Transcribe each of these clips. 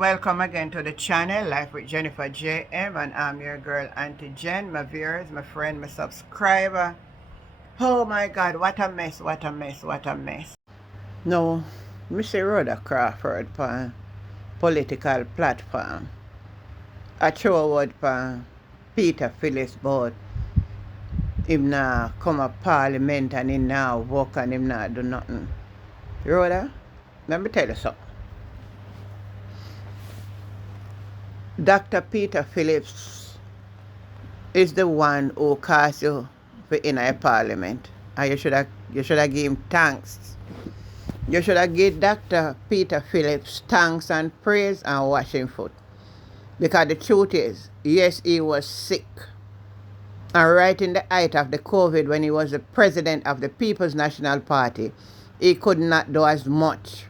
welcome again to the channel, Life with Jennifer JM, and I'm your girl, Auntie Jen, my viewers, my friend, my subscriber. Oh my God, what a mess, what a mess, what a mess. No, Mr. Rhoda Crawford on political platform. I throw a word for Peter Phillips, but him now come up parliament and him now work and him now do nothing. Rhoda, let me tell you something. Dr. Peter Phillips is the one who cast you for in a parliament. And you should have give him thanks. You should have give Dr. Peter Phillips thanks and praise and wash him foot. Because the truth is, yes, he was sick. And right in the height of the COVID, when he was the president of the People's National Party, he could not do as much.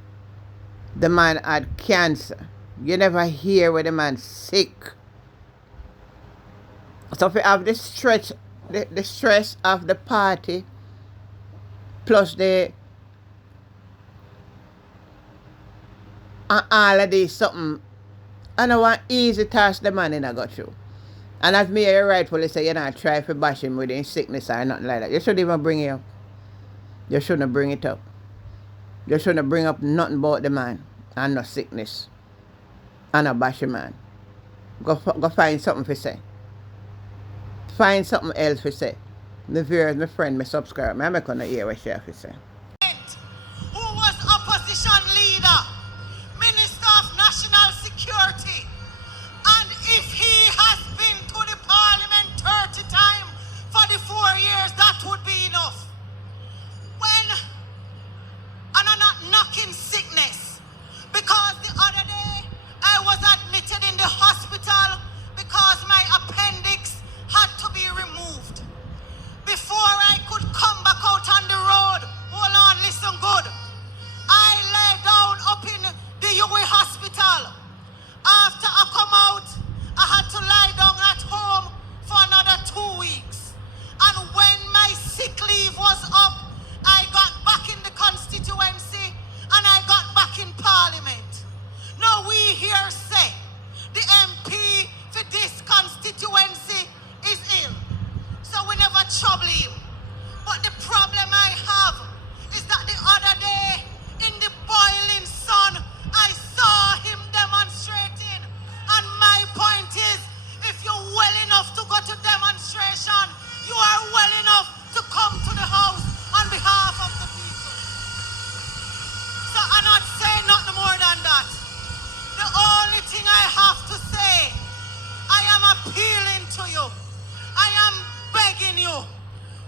The man had cancer. You never hear where the man's sick. So if you have the stress of the party, plus all of this something, I know one easy task the man in I got through. And as me, you rightfully say, you're not try to bash him with his sickness or nothing like that. You shouldn't even bring it up. You shouldn't bring it up. You shouldn't bring up nothing about the man and no sickness. And a bash him, man. Go find something to say. Find something else to say. The viewers, my friend, my subscriber, I'm not going to hear what she has to say. Who was opposition leader, Minister of National Security, and if he has been to the parliament 30 times for the 4 years, that would be enough. And I'm not knocking sickness, because the other day I was admitted in the hospital because my appendix had to be removed. Before I could come back out on the road, hold on, listen good, I lay down up in the UWI hospital. After I come out, I had to lie down at home for another 2 weeks. And when my sick leave was up, I got back in the constituency and I got back in parliament. Now we here say the MP for this constituency is ill, so we never trouble him. But the problem I have is that the other day in the boiling sun, I saw him demonstrating. And my point is, if you're well enough to go to demonstration, you are well enough to come to the house on behalf of the people. So I'm not saying nothing more than that. The only thing I have to say, I am appealing to you. I am begging you.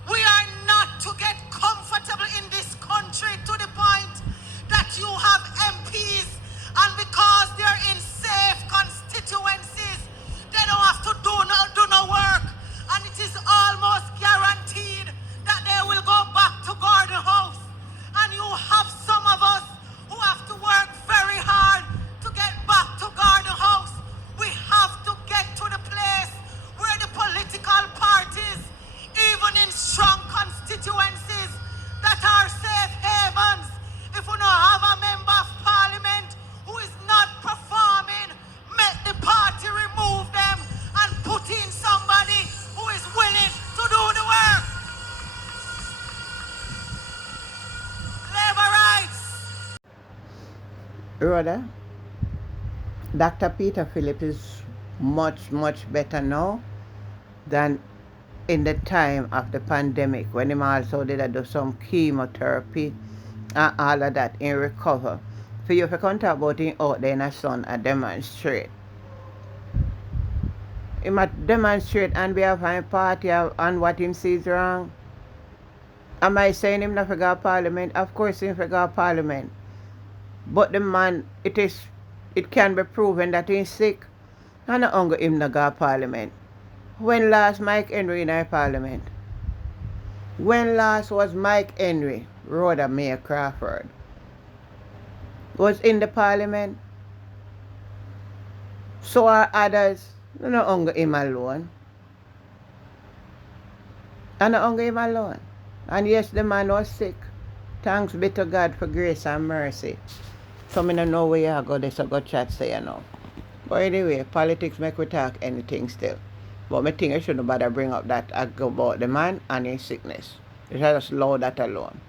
We are not to get comfortable in this country to the point that you have MPs, and because they're in safe constituencies, they don't have to do no work, and it is almost guaranteed that they will go back to Garden House. And you have some of us who have to work very hard to get back to Garden House. We have to get to the place where the political parties, even in strong constituencies that are safe havens, if we don't have a member of parliament who is not performing, make the party remove them and put in somebody who is willing to do the work. Labor rights. Rhoda, Dr. Peter Phillips is much, much better now than in the time of the pandemic, when him also did do some chemotherapy and all of that in recover. For you, if you come talk about him out there in the sun and demonstrate, he might demonstrate on behalf of his party and what him sees wrong. Am I saying him not to go to parliament? Of course he for go to parliament. But the man, it can be proven that he's sick. And not only him not go to parliament. When last Mike Henry in our parliament? When last was Mike Henry, Rhoda Mayor Crawford, was in the parliament? So are others. Not only him alone. And not only him alone. And yes, the man was sick. Thanks be to God for grace and mercy. So I don't know where you go, there's a good chat say you know. But anyway, politics make we talk anything still. But I think I shouldn't bother bring up that about the man and his sickness. You should just allow that alone.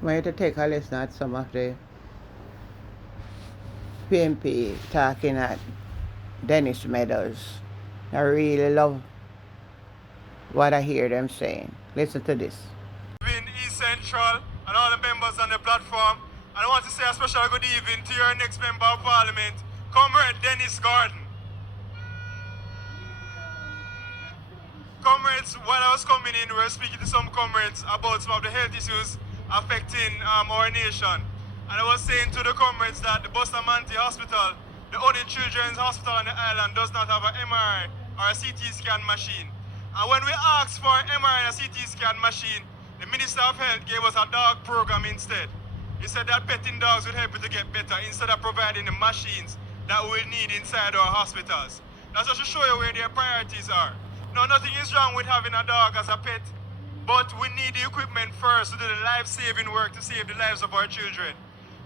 I want you to take a listen at some of the PMP talking at Dennis Meadows. I really love what I hear them saying. Listen to this. In East Central and all the members on the platform, and I want to say a special good evening to your next member of parliament, Comrade Dennis Gordon. Comrades, while I was coming in, we were speaking to some comrades about some of the health issues affecting our nation. And I was saying to the comrades that the Bustamante Hospital, the only children's hospital on the island, does not have an MRI or a CT scan machine. And when we asked for an MRI and a CT scan machine, the Minister of Health gave us a dog program instead. He said that petting dogs would help you to get better instead of providing the machines that we'll need inside our hospitals. That's just to show you where their priorities are. No, nothing is wrong with having a dog as a pet, but we need the equipment first to do the life-saving work to save the lives of our children.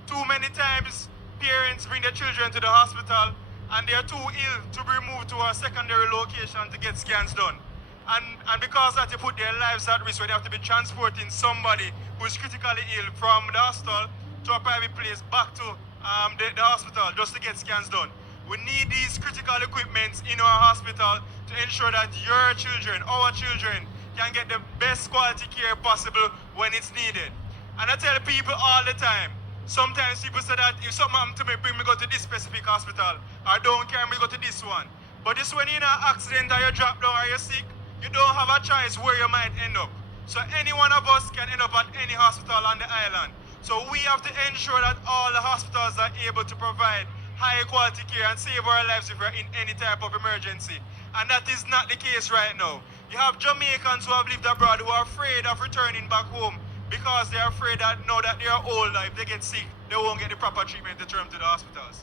Too many times, parents bring their children to the hospital and they are too ill to be removed to a secondary location to get scans done. And because that, they put their lives at risk where they have to be transporting somebody who is critically ill from the hospital to a private place back to the hospital just to get scans done. We need these critical equipment in our hospital to ensure that your children, our children, can get the best quality care possible when it's needed. And I tell people all the time, sometimes people say that if something happens to me, bring me go to this specific hospital, or don't care me go to this one. But this when you're in an accident or you drop down or you're sick, you don't have a choice where you might end up. So any one of us can end up at any hospital on the island. So we have to ensure that all the hospitals are able to provide high quality care and save our lives if we're in any type of emergency. And that is not the case right now. You have Jamaicans who have lived abroad who are afraid of returning back home because they're afraid that now that they are older, if they get sick, they won't get the proper treatment to return to the hospitals.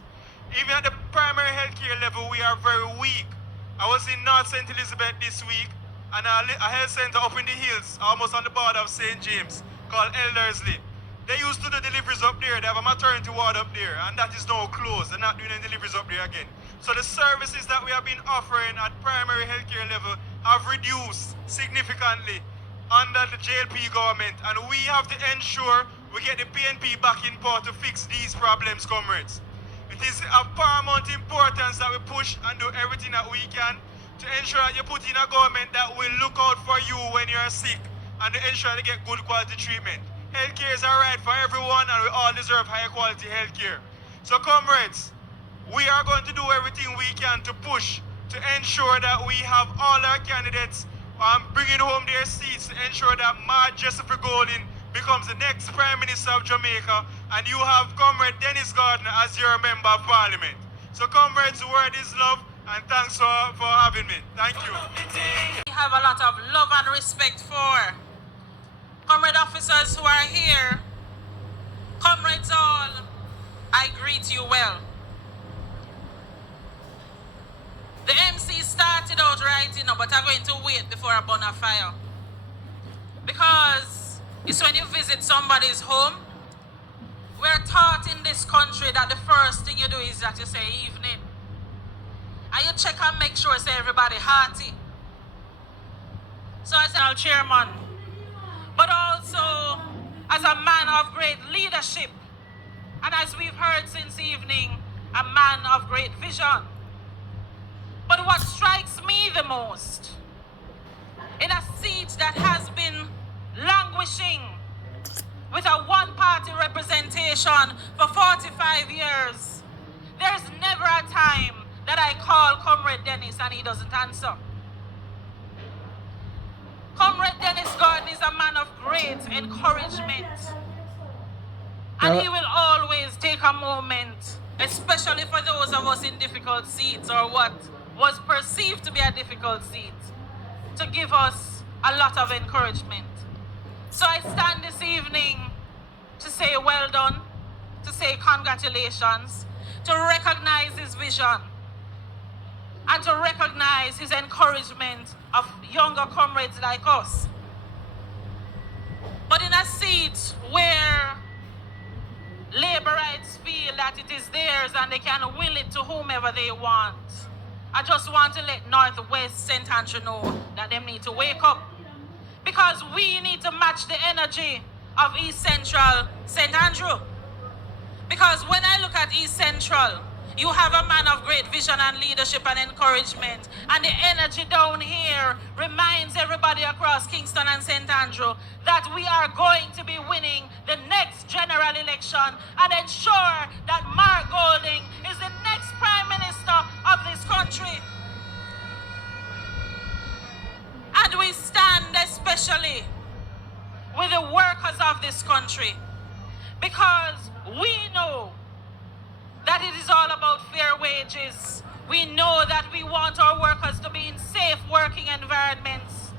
Even at the primary healthcare level, we are very weak. I was in North St. Elizabeth this week, and a health center up in the hills, almost on the border of St. James, called Eldersley. They used to do deliveries up there. They have a maternity ward up there, and that is now closed. They're not doing any deliveries up there again. So the services that we have been offering at primary healthcare level have reduced significantly under the JLP government, and we have to ensure we get the PNP back in power to fix these problems, comrades. It is of paramount importance that we push and do everything that we can to ensure that you put in a government that will look out for you when you're sick and to ensure you get good quality treatment. Healthcare is a right for everyone and we all deserve high quality healthcare. So comrades, we are going to do everything we can to push to ensure that we have all our candidates bringing home their seats to ensure that Joseph Golding becomes the next Prime Minister of Jamaica and you have Comrade Dennis Gordon as your Member of Parliament. So comrades, the word is love and thanks for having me. Thank you. We have a lot of love and respect for comrade officers who are here. Comrades all, I greet you well. The MC started out right, but I'm going to wait before I burn a fire. Because it's when you visit somebody's home, we're taught in this country that the first thing you do is that you say evening. And you check and make sure say everybody hearty. So as a chairman, but also as a man of great leadership, and as we've heard since evening, a man of great vision. But what strikes me the most, in a seat that has been languishing with a one-party representation for 45 years, there's never a time that I call Comrade Dennis and he doesn't answer. Comrade Dennis Gordon is a man of great encouragement. And he will always take a moment, especially for those of us in difficult seats or what was perceived to be a difficult seat, to give us a lot of encouragement. So I stand this evening to say well done, to say congratulations, to recognize his vision, and to recognize his encouragement of younger comrades like us. But in a seat where laborites feel that it is theirs and they can will it to whomever they want. I just want to let Northwest St. Andrew know that they need to wake up, because we need to match the energy of East Central St. Andrew. Because when I look at East Central, you have a man of great vision and leadership and encouragement. And the energy down here reminds everybody across Kingston and St. Andrew that we are going to be winning the next general election and ensure that Mark Golding is the next Prime Minister of this country. And we stand especially with the workers of this country, because we know that it is all about fair wages. We know that we want our workers to be in safe working environments.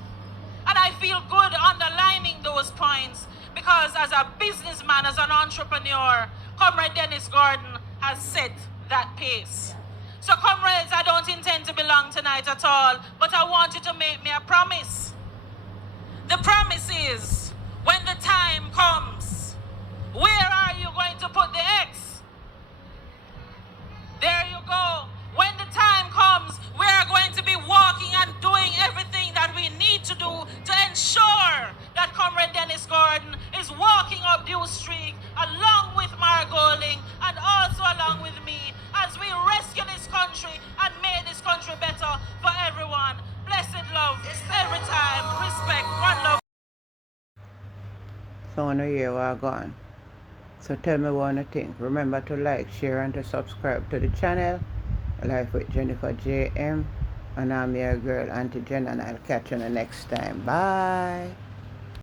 And I feel good underlining those points, because as a businessman, as an entrepreneur, Comrade Dennis Gordon has set that pace. So comrades, I don't intend to be long tonight at all, but I want you to make me a promise. The promise is, when the time comes, where are you going to put the X? There you go. When the time comes, we are going to be walking and doing everything that we need to do to ensure that Comrade Dennis Gordon is walking up due street along with Mark Golding and also along with me as we rescue this country and make this country better for everyone. Blessed love, every time, respect, one love. So on here we're gone. So tell me what you think. Remember to like, share and to subscribe to the channel. Life with Jennifer JM. And I'm your girl Auntie Jen, and I'll catch you the next time. Bye.